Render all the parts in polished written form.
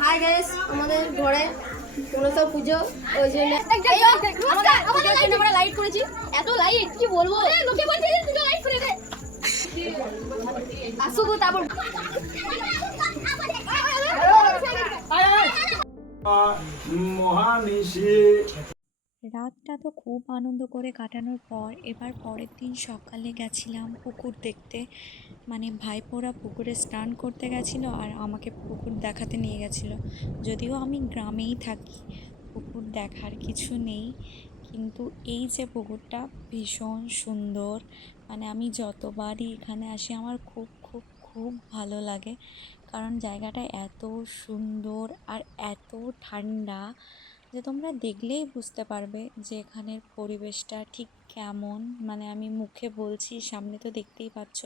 Hi guys, আমাদের ঘরে মনসা পুজো, ওই জন্য আমরা লাইট করেছি। এত লাইট কি বলবো, লোকে বলছে তুই লাইট করে দে। আসুক তারপর রাতটা তো খুব আনন্দ করে কাটানোর পর এবার পরের দিন সকালে গেছিলাম পুকুর দেখতে। মানে ভাইপোরা পুকুরে স্নান করতে গেছিলো আর আমাকে পুকুর দেখাতে নিয়ে গেছিলো। যদিও আমি গ্রামেই থাকি, পুকুর দেখার কিছু নেই, কিন্তু এই যে পুকুরটা ভীষণ সুন্দর। মানে আমি যতবারই এখানে আসি আমার খুব খুব খুব ভালো লাগে, কারণ জায়গাটা এত সুন্দর আর এত ঠান্ডা যে তোমরা দেখলেই বুঝতে পারবে যে এখানের পরিবেশটা ঠিক কেমন। মানে আমি মুখে বলছি, সামনে তো দেখতেই পাচ্ছ।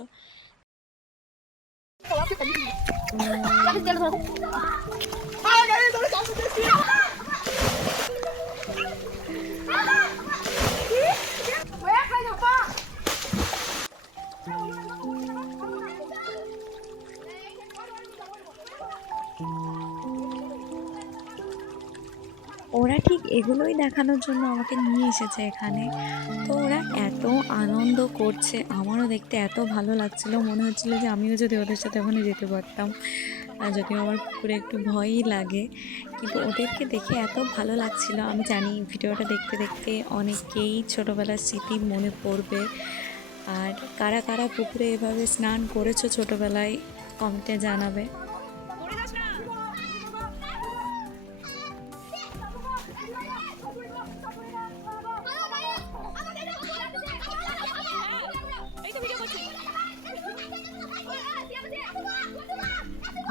ওরা ঠিক এগুলোই দেখানোর জন্য আমাকে নিয়ে এসেছে এখানে। তো ওরা এত আনন্দ করছে, আমারও দেখতে এত ভালো লাগছিল, মনে হচ্ছিল যে আমিও যদি ওদের সাথে ওখানে যেতে পারতাম। আর যদিও আমার পুকুরে একটু ভয়ই লাগে, কিন্তু ওদেরকে দেখে এত ভালো লাগছিল। আমি জানি ভিডিওটা দেখতে দেখতে অনেকেই ছোটোবেলার স্মৃতি মনে পড়বে। আর কারা কারা পুকুরে এভাবে স্নান করেছো ছোটোবেলায় কমেন্টে জানাবে।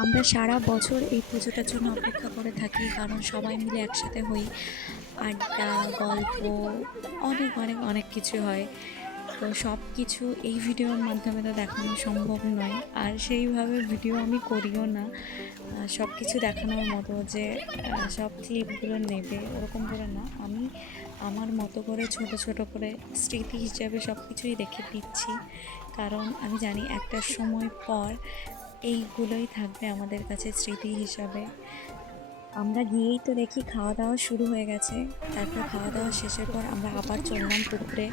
আমরা সারা বছর এই পুজোটার জন্য অপেক্ষা করে থাকি, কারণ সবাই মিলে একসাথে হই, আড্ডা, গল্প, অনেক অনেক অনেক কিছু হয়। তো সব কিছু এই ভিডিওর মাধ্যমে তো দেখানো সম্ভব নয়, আর সেইভাবে ভিডিও আমি করিও না সব কিছু দেখানোর মতো যে সব ক্লিপগুলো নেবে ওরকম করে না। আমি আমার মতো করে ছোট ছোট করে স্মৃতি হিসাবে সব কিছুই রেখে দিচ্ছি, কারণ আমি জানি একটা সময় পর এইগুলোই থাকবে আমাদের কাছে স্মৃতি হিসাবে। আমরা গিয়েই তো দেখি খাওয়া দাওয়া শুরু হয়ে গেছে। তারপর খাওয়া দাওয়া শেষের পর আমরা আবার চললাম পুকুরে।